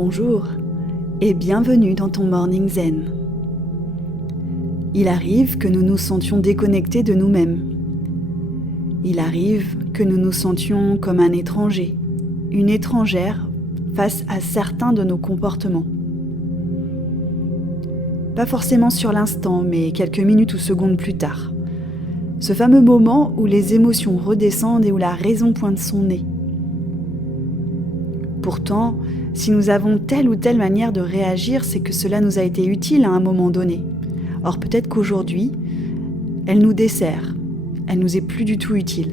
Bonjour et bienvenue dans ton Morning Zen. Il arrive que nous nous sentions déconnectés de nous-mêmes. Il arrive que nous nous sentions comme un étranger, une étrangère face à certains de nos comportements. Pas forcément sur l'instant, mais quelques minutes ou secondes plus tard. Ce fameux moment où les émotions redescendent et où la raison pointe son nez. Pourtant, si nous avons telle ou telle manière de réagir, c'est que cela nous a été utile à un moment donné. Or, peut-être qu'aujourd'hui, elle nous dessert, elle nous est plus du tout utile.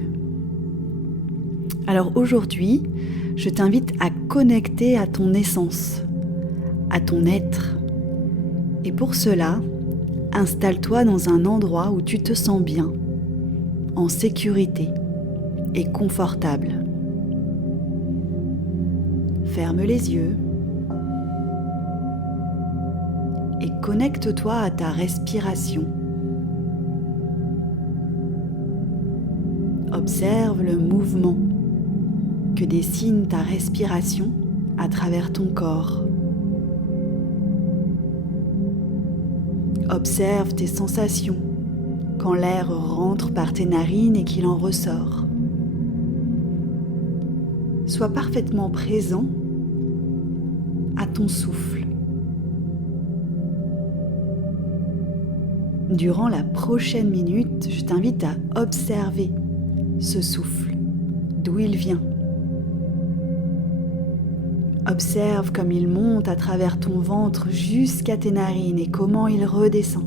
Alors aujourd'hui, je t'invite à connecter à ton essence, à ton être. Et pour cela, installe-toi dans un endroit où tu te sens bien, en sécurité et confortable. Ferme les yeux et connecte-toi à ta respiration. Observe le mouvement que dessine ta respiration à travers ton corps. Observe tes sensations quand l'air rentre par tes narines et qu'il en ressort. Sois parfaitement présent à ton souffle. Durant la prochaine minute, je t'invite à observer ce souffle, d'où il vient. Observe comme il monte à travers ton ventre jusqu'à tes narines et comment il redescend.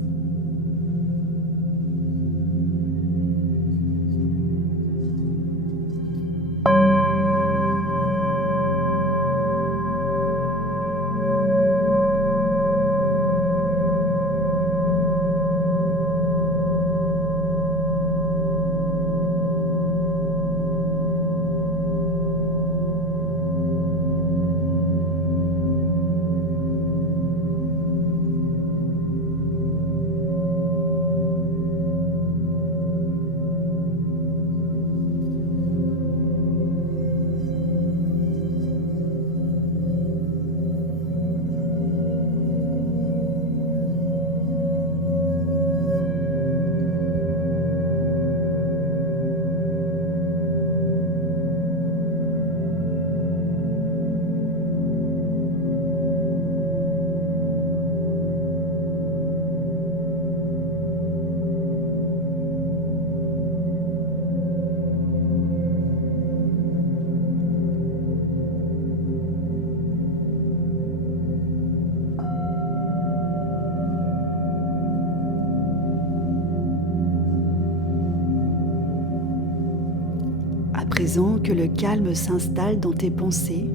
À présent que le calme s'installe dans tes pensées,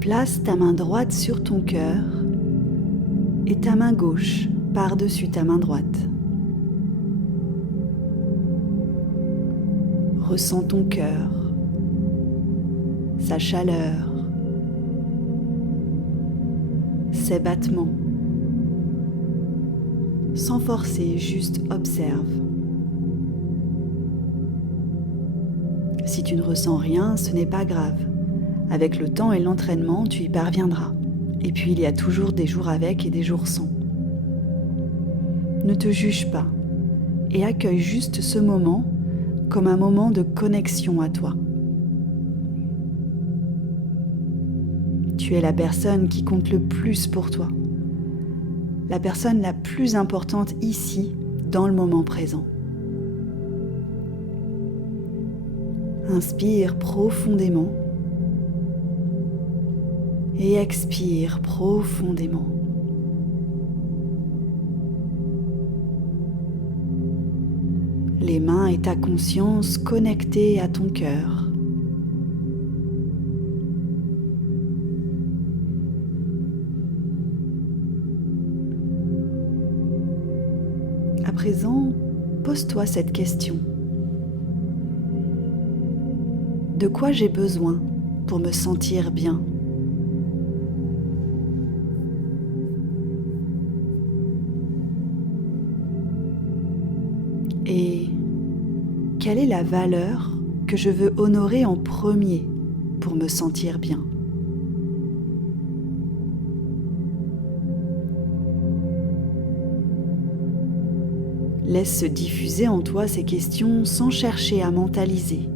place ta main droite sur ton cœur et ta main gauche par-dessus ta main droite. Ressens ton cœur, sa chaleur, ses battements. Sans forcer, juste observe. Si tu ne ressens rien, ce n'est pas grave. Avec le temps et l'entraînement, tu y parviendras. Et puis il y a toujours des jours avec et des jours sans. Ne te juge pas et accueille juste ce moment comme un moment de connexion à toi. Tu es la personne qui compte le plus pour toi. La personne la plus importante ici, dans le moment présent. Inspire profondément et expire profondément. Les mains et ta conscience connectées à ton cœur. À présent, pose-toi cette question. De quoi j'ai besoin pour me sentir bien ? Et quelle est la valeur que je veux honorer en premier pour me sentir bien ? Laisse se diffuser en toi ces questions sans chercher à mentaliser.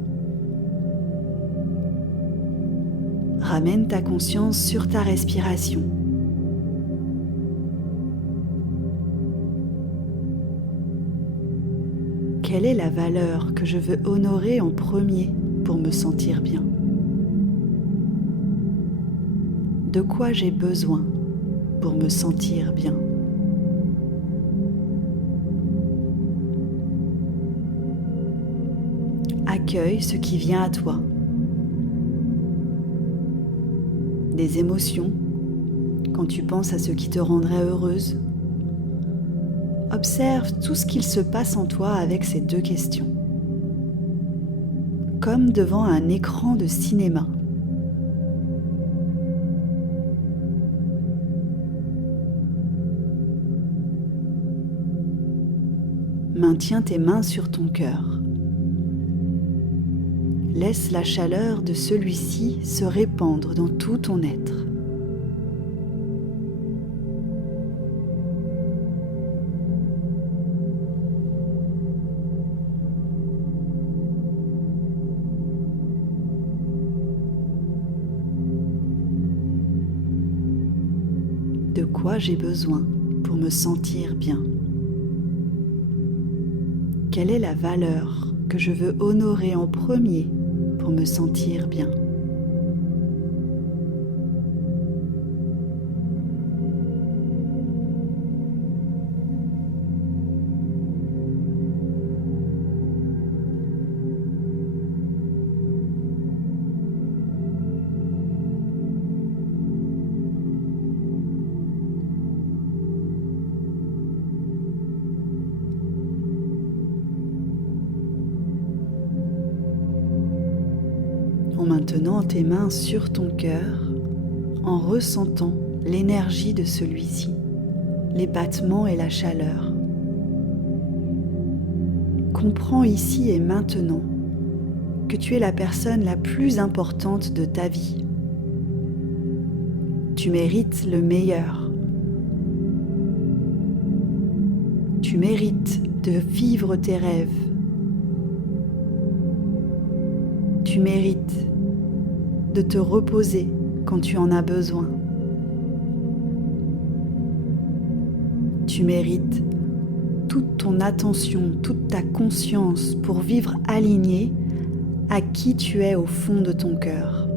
Ramène ta conscience sur ta respiration. Quelle est la valeur que je veux honorer en premier pour me sentir bien? De quoi j'ai besoin pour me sentir bien? Accueille ce qui vient à toi. Des émotions, quand tu penses à ce qui te rendrait heureuse. Observe tout ce qu'il se passe en toi avec ces deux questions. Comme devant un écran de cinéma. Maintiens tes mains sur ton cœur. Laisse la chaleur de celui-ci se répandre dans tout ton être. De quoi j'ai besoin pour me sentir bien? Quelle est la valeur que je veux honorer en premier pour me sentir bien? En maintenant tes mains sur ton cœur, en ressentant l'énergie de celui-ci, les battements et la chaleur. Comprends ici et maintenant que tu es la personne la plus importante de ta vie. Tu mérites le meilleur. Tu mérites de vivre tes rêves. Tu mérites de te reposer quand tu en as besoin. Tu mérites toute ton attention, toute ta conscience pour vivre aligné à qui tu es au fond de ton cœur.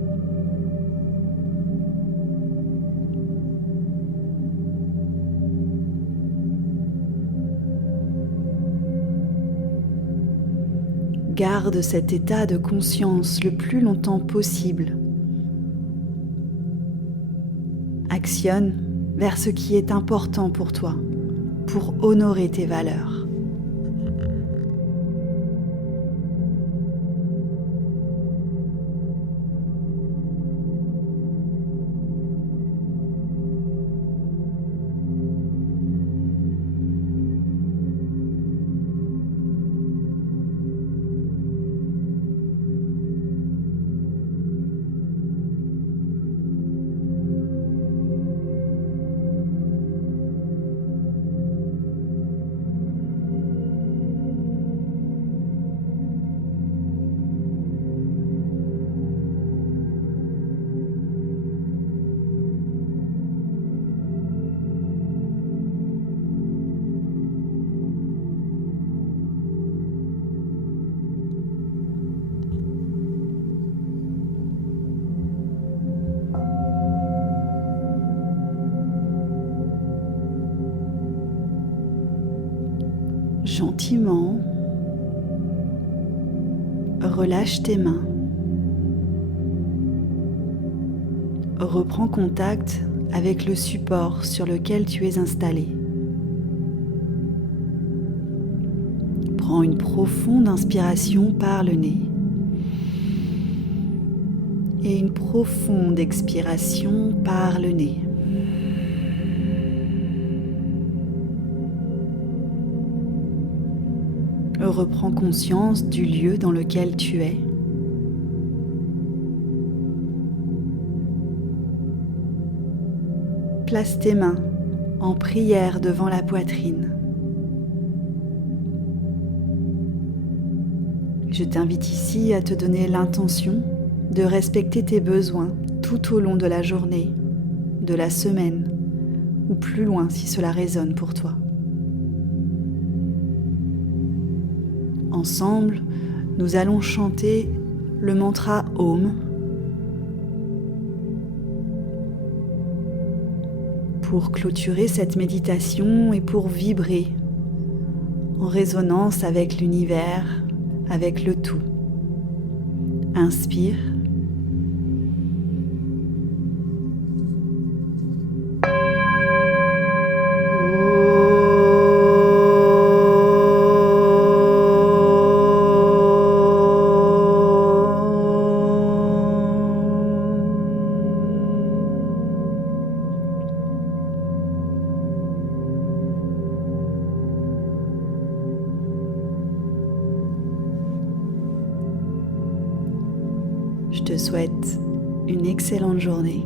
Garde cet état de conscience le plus longtemps possible. Actionne vers ce qui est important pour toi, pour honorer tes valeurs. Gentiment, relâche tes mains. Reprends contact avec le support sur lequel tu es installé. Prends une profonde inspiration par le nez et une profonde expiration par le nez. Reprends conscience du lieu dans lequel tu es. Place tes mains en prière devant la poitrine. Je t'invite ici à te donner l'intention de respecter tes besoins tout au long de la journée, de la semaine ou plus loin si cela résonne pour toi. Ensemble, nous allons chanter le mantra Om pour clôturer cette méditation et pour vibrer en résonance avec l'univers, avec le tout. Inspire. Je te souhaite une excellente journée.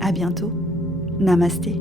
À bientôt. Namasté.